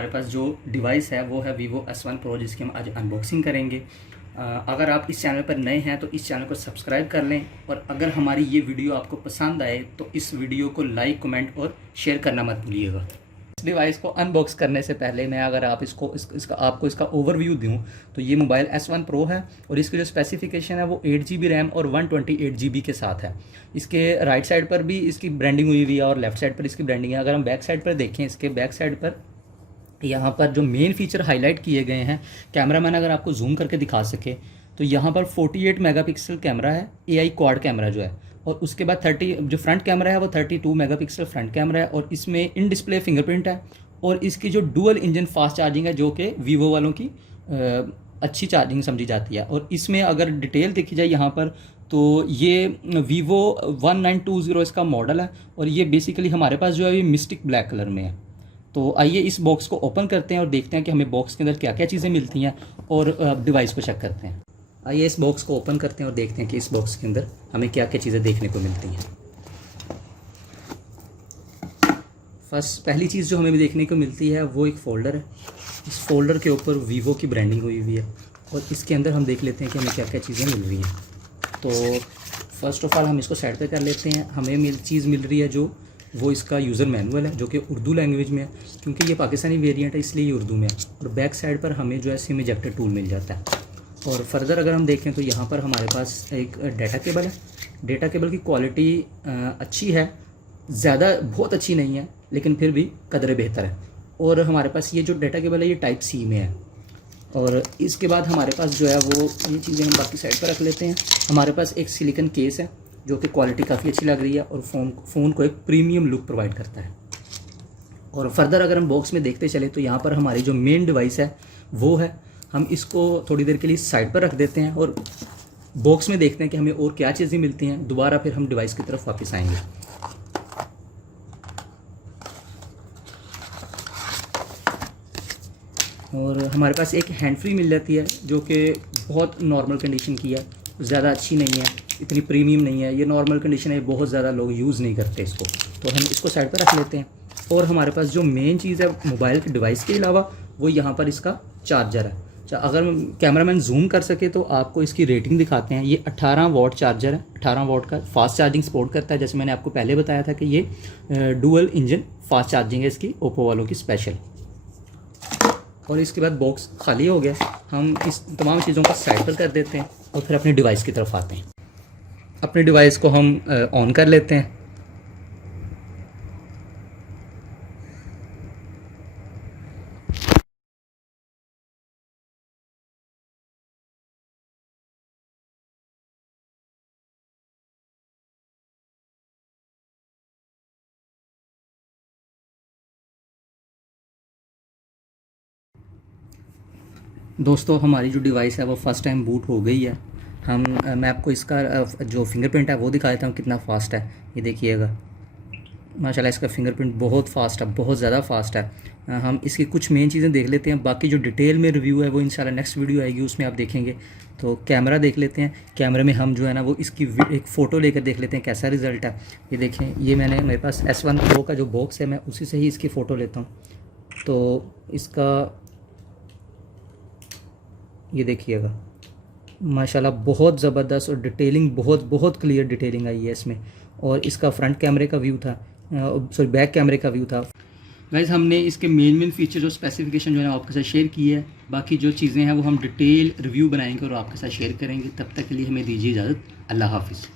हमारे पास जो डिवाइस है वो है Vivo S1 Pro, जिसकी हम आज अनबॉक्सिंग करेंगे। अगर आप इस चैनल पर नए हैं तो इस चैनल को सब्सक्राइब कर लें, और अगर हमारी ये वीडियो आपको पसंद आए तो इस वीडियो को लाइक, कमेंट और शेयर करना मत भूलिएगा। इस डिवाइस को अनबॉक्स करने से पहले मैं अगर आप आपको इसका ओवरव्यू दूं तो ये मोबाइल S1 Pro है, और इसकी जो स्पेसिफिकेशन है वो 8GB रैम और 128GB के साथ है। इसके राइट साइड पर भी इसकी ब्रांडिंग हुई हुई है और लेफ्ट साइड पर इसकी ब्रांडिंग है। अगर हम बैक साइड पर देखें, इसके बैक साइड पर यहाँ पर जो मेन फीचर हाईलाइट किए गए हैं, कैमरामैन अगर आपको जूम करके दिखा सके तो यहाँ पर 48 मेगापिक्सल कैमरा है, AI क्वाड कैमरा जो है, और उसके बाद 30 जो फ्रंट कैमरा है वो 32 मेगापिक्सल फ्रंट कैमरा है, और इसमें इन डिस्प्ले फिंगरप्रिंट है, और इसकी जो डुअल इंजन फास्ट चार्जिंग है जो कि वीवो वालों की अच्छी चार्जिंग समझी जाती है। और इसमें अगर डिटेल देखी जाए यहाँ पर तो ये Vivo 1920 इसका मॉडल है, और ये बेसिकली हमारे पास जो है ये मिस्टिक ब्लैक कलर में है। तो आइए इस बॉक्स को ओपन करते हैं और देखते हैं कि हमें बॉक्स के अंदर क्या क्या चीज़ें मिलती हैं, और डिवाइस को चेक करते हैं। आइए इस बॉक्स को ओपन करते हैं और देखते हैं कि इस बॉक्स के अंदर हमें क्या क्या चीज़ें देखने को मिलती हैं। पहली चीज़ जो हमें देखने को मिलती है वो एक फ़ोल्डर है। इस फोल्डर के ऊपर वीवो की ब्रांडिंग हुई हुई है, और इसके अंदर हम देख लेते हैं कि हमें क्या क्या चीज़ें मिल रही हैं। तो फर्स्ट ऑफ़ ऑल हम इसको साइड पे कर लेते हैं। हमें चीज़ मिल रही है जो वो इसका यूज़र मैनुअल है, जो कि उर्दू लैंग्वेज में है, क्योंकि ये पाकिस्तानी वेरिएंट है इसलिए ये उर्दू में है। और बैक साइड पर हमें जो है सिम इजेक्टर टूल मिल जाता है। और फर्दर अगर हम देखें तो यहाँ पर हमारे पास एक डाटा केबल है। डाटा केबल की क्वालिटी अच्छी है, ज़्यादा बहुत अच्छी नहीं है, लेकिन फिर भी कदरे बेहतर है। और हमारे पास ये जो डाटा केबल है ये टाइप C में है। और इसके बाद हमारे पास जो है वो ये चीज़ें हम बाकी साइड पर रख लेते हैं। हमारे पास एक सिलिकन केस है जो कि क्वालिटी काफ़ी अच्छी लग रही है, और फ़ोन को एक प्रीमियम लुक प्रोवाइड करता है। और फर्दर अगर हम बॉक्स में देखते चले तो यहाँ पर हमारी जो मेन डिवाइस है वो है, हम इसको थोड़ी देर के लिए साइड पर रख देते हैं और बॉक्स में देखते हैं कि हमें और क्या चीज़ें मिलती हैं। दोबारा फिर हम डिवाइस की तरफ वापस आएंगे। और हमारे पास एक हैंड फ्री मिल जाती है जो कि बहुत नॉर्मल कंडीशन की है, ज़्यादा अच्छी नहीं है, इतनी प्रीमियम नहीं है, ये नॉर्मल कंडीशन है, बहुत ज़्यादा लोग यूज़ नहीं करते इसको, तो हम इसको साइड पर रख लेते हैं। और हमारे पास जो मेन चीज़ है मोबाइल के डिवाइस के अलावा वो यहाँ पर इसका चार्जर है। अगर कैमरामैन जूम कर सके तो आपको इसकी रेटिंग दिखाते हैं। ये 18 वाट चार्जर है, 18 वाट का फास्ट चार्जिंग सपोर्ट करता है। जैसे मैंने आपको पहले बताया था कि ये डुअल इंजन फास्ट चार्जिंग है इसकी, ओप्पो वालों की स्पेशल। और इसके बाद बॉक्स खाली हो गया। हम इस तमाम चीज़ों को साइड पर कर देते हैं और फिर अपने डिवाइस की तरफ आते हैं। अपने डिवाइस को हम ऑन कर लेते हैं। दोस्तों हमारी जो डिवाइस है वो फर्स्ट टाइम बूट हो गई है। मैं आपको इसका जो फिंगरप्रिंट है वो दिखा देता हूँ कितना फास्ट है। ये देखिएगा, माशाल्लाह इसका फिंगरप्रिंट बहुत फास्ट है, बहुत ज़्यादा फास्ट है। हम इसकी कुछ मेन चीज़ें देख लेते हैं, बाकी जो डिटेल में रिव्यू है वो इंशाल्लाह नेक्स्ट वीडियो आएगी उसमें आप देखेंगे। तो कैमरा देख लेते हैं। कैमरे में हम जो है ना वो इसकी एक फ़ोटो लेकर देख लेते हैं कैसा रिज़ल्ट है। ये देखें, ये मेरे पास S1 Pro का जो बॉक्स है मैं उसी से ही इसकी फ़ोटो लेता हूँ। तो इसका ये देखिएगा, माशाल्लाह बहुत ज़बरदस्त, और डिटेलिंग बहुत क्लियर डिटेलिंग आई है इसमें। और इसका फ्रंट कैमरे का व्यू था, बैक कैमरे का व्यू था। गाइस हमने इसके मेन फीचर और स्पेसिफिकेशन जो है आपके साथ शेयर की है। बाकी जो चीज़ें हैं वो हम डिटेल रिव्यू बनाएंगे और आपके साथ शेयर करेंगे। तब तक के लिए हमें दीजिए इजाज़त। अल्लाह हाफिज़।